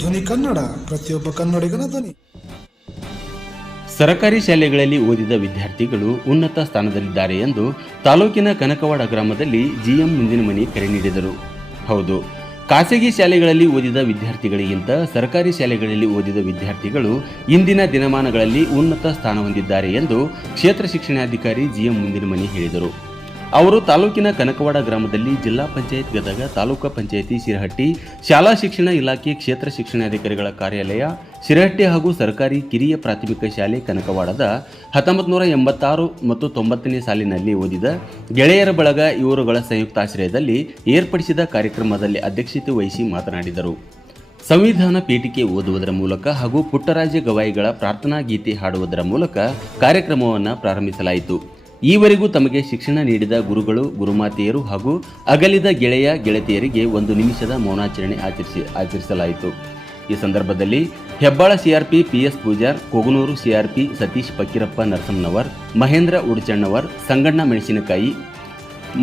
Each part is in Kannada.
ಧ್ವನಿ ಕನ್ನಡ, ಪ್ರತಿಯೊಬ್ಬ ಕನ್ನಡಿಗನ ಧ್ವನಿ. ಸರಕಾರಿ ಶಾಲೆಗಳಲ್ಲಿ ಓದಿದ ವಿದ್ಯಾರ್ಥಿಗಳು ಉನ್ನತ ಸ್ಥಾನದಲ್ಲಿದ್ದಾರೆ ಎಂದು ತಾಲೂಕಿನ ಕನಕವಾಡ ಗ್ರಾಮದಲ್ಲಿ ಜಿಎಂ ಮುಂದಿನಮನಿ ಕರೆ ನೀಡಿದರು. ಹೌದು, ಖಾಸಗಿ ಶಾಲೆಗಳಲ್ಲಿ ಓದಿದ ವಿದ್ಯಾರ್ಥಿಗಳಿಗಿಂತ ಸರ್ಕಾರಿ ಶಾಲೆಗಳಲ್ಲಿ ಓದಿದ ವಿದ್ಯಾರ್ಥಿಗಳು ಇಂದಿನ ದಿನಮಾನಗಳಲ್ಲಿ ಉನ್ನತ ಸ್ಥಾನ ಹೊಂದಿದ್ದಾರೆ ಎಂದು ಕ್ಷೇತ್ರ ಶಿಕ್ಷಣಾಧಿಕಾರಿ ಜಿಎಂ ಮುಂದಿನಮನಿ ಹೇಳಿದರು. ಅವರು ತಾಲೂಕಿನ ಕನಕವಾಡ ಗ್ರಾಮದಲ್ಲಿ ಜಿಲ್ಲಾ ಪಂಚಾಯತ್ ಗದಗ, ತಾಲೂಕಾ ಪಂಚಾಯತಿ ಶಿರಹಟ್ಟಿ, ಶಾಲಾ ಶಿಕ್ಷಣ ಇಲಾಖೆ ಕ್ಷೇತ್ರ ಶಿಕ್ಷಣಾಧಿಕಾರಿಗಳ ಕಾರ್ಯಾಲಯ, ಶಿರಹಟ್ಟಿ ಹಾಗೂ ಸರ್ಕಾರಿ ಕಿರಿಯ ಪ್ರಾಥಮಿಕ ಶಾಲೆ ಕನಕವಾಡದ ಹತ್ತೊಂಬತ್ತು ನೂರ ಎಂಬತ್ತಾರು ಮತ್ತು ತೊಂಬತ್ತನೇ ಸಾಲಿನಲ್ಲಿ ಓದಿದ ಗೆಳೆಯರ ಬಳಗ ಇವರುಗಳ ಸಂಯುಕ್ತಾಶ್ರಯದಲ್ಲಿ ಏರ್ಪಡಿಸಿದ ಕಾರ್ಯಕ್ರಮದಲ್ಲಿ ಅಧ್ಯಕ್ಷತೆ ವಹಿಸಿ ಮಾತನಾಡಿದರು. ಸಂವಿಧಾನ ಪೀಠಿಕೆ ಓದುವುದರ ಮೂಲಕ ಹಾಗೂ ಪುಟ್ಟರಾಜ ಗವಾಯಿಗಳ ಪ್ರಾರ್ಥನಾ ಗೀತೆ ಹಾಡುವುದರ ಮೂಲಕ ಕಾರ್ಯಕ್ರಮವನ್ನು ಪ್ರಾರಂಭಿಸಲಾಯಿತು. ಈವರೆಗೂ ತಮಗೆ ಶಿಕ್ಷಣ ನೀಡಿದ ಗುರುಗಳು, ಗುರುಮಾತೆಯರು ಹಾಗೂ ಅಗಲಿದ ಗೆಳೆಯ, ಗೆಳತಿಯರಿಗೆ ಒಂದು ನಿಮಿಷದ ಮೌನಾಚರಣೆ ಆಚರಿಸಿ, ಆಚರಿಸಲಾಯಿತು. ಈ ಸಂದರ್ಭದಲ್ಲಿ Hebbala CRP PS Pujar, Koganur CRP Satish Fakirappa Narasammanavar, Mahendra Udchannavar, Sanganna Menasinakayi,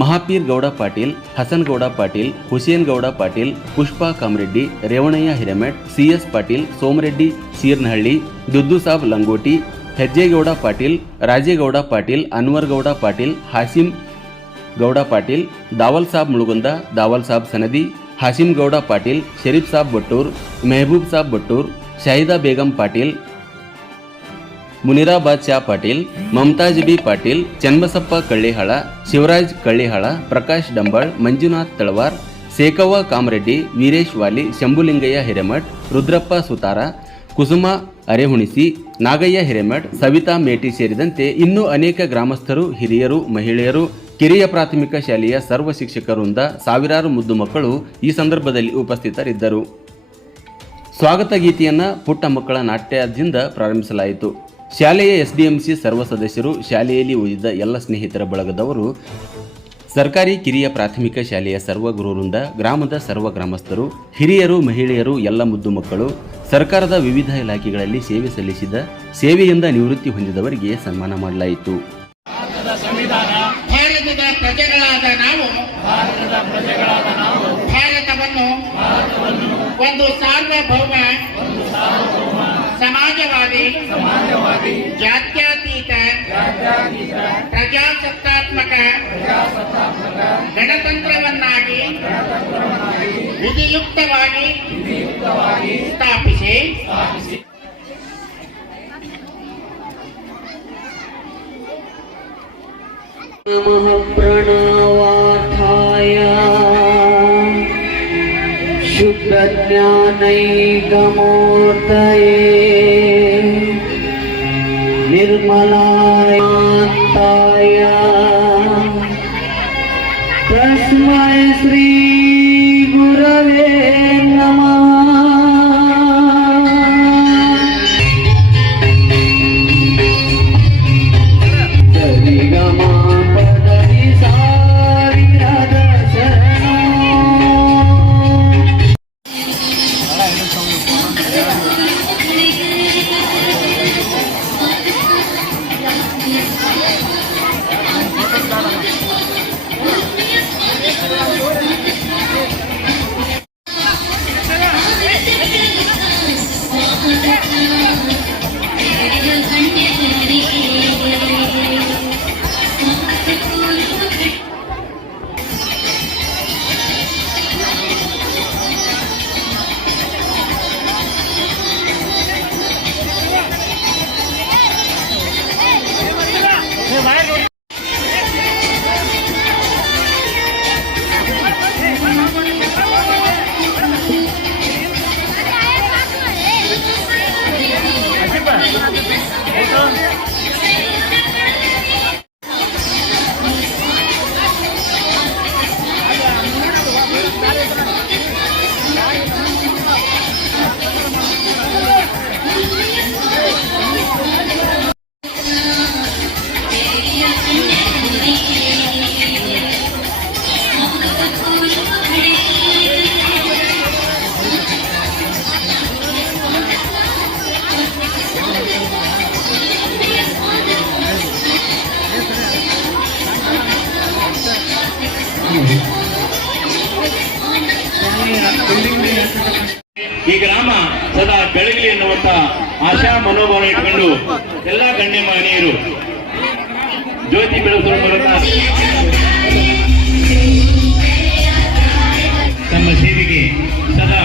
Mahapeer Gowda Patil, Hasan Gowda Patil, Hussain Gowda Patil, Pushpa Kamareddy, Revanayya Hiremath CS Patil, Somareddy, Seernahalli Duddu Sab Langoti ಹೆಜ್ಜೇಗೌಡ Patil Rajegowda Patil Anwar Gowda Patil Hasim Gowda Patil Dawal Sab Mulugunda Dawal Sab Sanadi Hasim Gowda Patil Sharif Sab Battur Mehboob Sab Battur Shahida Begum Patil Munirabad Shah Patil Mumtaz B Patil Channabasappa ಕಳ್ಳಿಹಾಳ Shivraj Kallihal Prakash Dambal Manjunath Talawar Sekavva Kamareddy Veeresh Wali Shambhulingayya Hiremath Rudrappa Sutara Kusuma, Arehunisi, Nagayya Hiremath, Savita Meti ಸೇರಿದಂತೆ ಇನ್ನೂ ಅನೇಕ ಗ್ರಾಮಸ್ಥರು, ಹಿರಿಯರು, ಮಹಿಳೆಯರು, ಕಿರಿಯ ಪ್ರಾಥಮಿಕ ಶಾಲೆಯ ಸರ್ವ ಶಿಕ್ಷಕರಿಂದ ಸಾವಿರಾರು ಮುದ್ದು ಮಕ್ಕಳು ಈ ಸಂದರ್ಭದಲ್ಲಿ ಉಪಸ್ಥಿತರಿದ್ದರು. ಸ್ವಾಗತ ಗೀತೆಯನ್ನು ಪುಟ್ಟ ಮಕ್ಕಳ ನಾಟ್ಯದಿಂದ ಪ್ರಾರಂಭಿಸಲಾಯಿತು. ಶಾಲೆಯ ಎಸ್ಡಿಎಂಸಿ ಸರ್ವ ಸದಸ್ಯರು ಶಾಲೆಯಲ್ಲಿ ಓದಿದ ಎಲ್ಲ ಸ್ನೇಹಿತರ ಬಳಗದವರು, ಸರ್ಕಾರಿ ಕಿರಿಯ ಪ್ರಾಥಮಿಕ ಶಾಲೆಯ ಸರ್ವ ಗುರುವೃಂದ, ಗ್ರಾಮದ ಸರ್ವ ಗ್ರಾಮಸ್ಥರು, ಹಿರಿಯರು, ಮಹಿಳೆಯರು, ಎಲ್ಲ ಮುದ್ದು ಮಕ್ಕಳು ಸರ್ಕಾರದ ವಿವಿಧ ಇಲಾಖೆಗಳಲ್ಲಿ ಸೇವೆ ಸಲ್ಲಿಸಿದ ಸೇವೆಯಿಂದ ನಿವೃತ್ತಿ ಹೊಂದಿದವರಿಗೆ ಸನ್ಮಾನ ಮಾಡಲಾಯಿತು. ಭಾರತದ ಪ್ರಜೆಗಳಾದ ನಾವು ಭಾರತವನ್ನು ಒಂದು ಸಾರ್ವಭೌಮ ಸಮಾಜವಾದಿ ಜಾತ್ಯತೀತ ಪ್ರಜಾಸತ್ತಾತ್ಮಕ प्रणवार्थाय शुद्धज्ञानैकमूर्तये निर्मलाय ಸದಾ ಬೆಳಗಲಿ ಎನ್ನುವಂತ ಆಶಾ ಮನೋಭಾವ ಇಟ್ಕೊಂಡು ಎಲ್ಲ ಗಣ್ಯ ಮಹನೀಯರು ಜ್ಯೋತಿ ಬೆಳೆಸುವ ಮೂಲಕ ತಮ್ಮ ಸೇವೆಗೆ ಸದಾ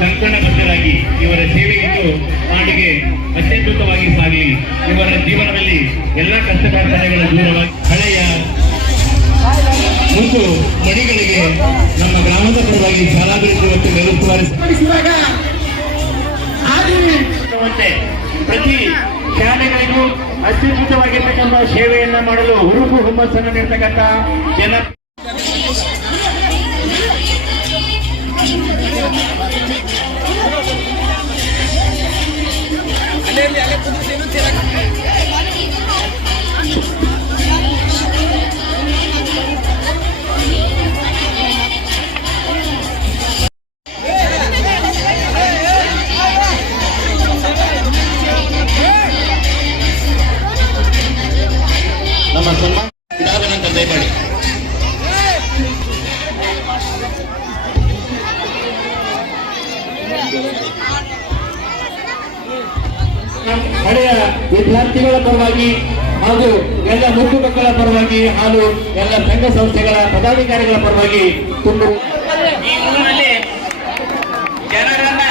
ಕಂಕಣಬದ್ಧರಾಗಿ ಇವರ ಸೇವೆಗಿಂದು ನಾಡಿಗೆ ಅತ್ಯದ್ಭುತವಾಗಿ ಸಾಗಲಿ ಇವರ ಜೀವನದಲ್ಲಿ ಎಲ್ಲ ಕಷ್ಟ ದೂರವಾಗಿ ಹಳೆಯ ಮತ್ತು ಮಣಿಗಳಿಗೆ ನಮ್ಮ ಗ್ರಾಮದ ಪರವಾಗಿ ಶಾಲಾಭಿವೃದ್ಧಿ ಮತ್ತೆ ಪ್ರತಿ ಶಾಲೆಗಳಿಗೂ ಅತ್ಯದ್ಭುತವಾಗಿರ್ತಕ್ಕಂಥ ಸೇವೆಯನ್ನ ಮಾಡಲು ಹುರುಪು ಹುಮ್ಮಸ್ಸನ್ನು ನೀಡ್ತಕ್ಕಂಥ ಜನ ಹಳೆಯ ವಿದ್ಯಾರ್ಥಿಗಳ ಪರವಾಗಿ ಹಾಗೂ ಎಲ್ಲ ಮುದ್ದು ಮಕ್ಕಳ ಪರವಾಗಿ ಹಾಗೂ ಎಲ್ಲ ಸಂಘ ಸಂಸ್ಥೆಗಳ ಪದಾಧಿಕಾರಿಗಳ ಪರವಾಗಿ ತುಂಬು ಈ ಊರಿನಲ್ಲಿ ಜನರನ್ನ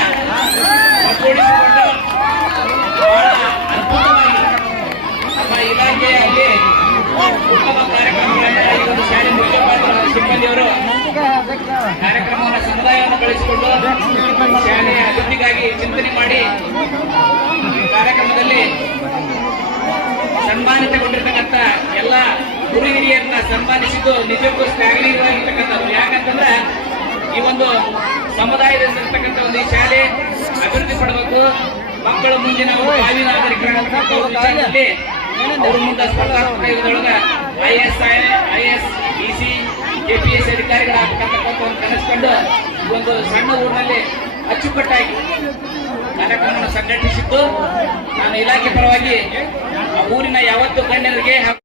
ಇಲಾಖೆಯಲ್ಲಿ ಸಿಬ್ಬಂದಿಯವರು ಕಾರ್ಯಕ್ರಮವನ್ನು ಬಳಸಿಕೊಂಡು ಶಾಲೆಯ ಅಭಿವೃದ್ಧಿಗಾಗಿ ಚಿಂತನೆ ಮಾಡಿ ಕಾರ್ಯಕ್ರಮದಲ್ಲಿ ಸನ್ಮಾನಿತಗೊಂಡಿರ್ತಕ್ಕಂಥ ಎಲ್ಲ ಗುರು ಹಿರಿಯರನ್ನ ಸನ್ಮಾನಿಸಿದ್ದು ನಿಜಕ್ಕೂ ಶ್ಲಾಘನೀಯವಾಗಿರ್ತಕ್ಕಂಥದ್ದು ಯಾಕಂತಂದ್ರೆ ಈ ಒಂದು ಸಮುದಾಯದಲ್ಲಿರ್ತಕ್ಕಂಥ ಒಂದು ಈ ಶಾಲೆ ಅಭಿವೃದ್ಧಿ ಪಡಬೇಕು. ಮಕ್ಕಳು ಮುಂದಿನ ಭಾವಿ ಅವರು ಮುಂದೆ ಸ್ಪರ್ಧಾತ್ಮಕ ಯುಗದೊಳಗೆ ಐ ಎಸ್ ಐ ಅಧಿಕಾರಿಗಳಾಗತಕ್ಕಂಥ ಒಂದು ಸಣ್ಣ ಊರಿನಲ್ಲಿ ಅಚ್ಚುಕಟ್ಟಾಗಿ ಕಾರ್ಯಕ್ರಮವನ್ನು ಸಂಘಟಿಸಿತ್ತು. ನಾನು ಇಲಾಖೆ ಪರವಾಗಿ ಆ ಊರಿನ ಯಾವತ್ತು ಗಣ್ಯರಿಗೆ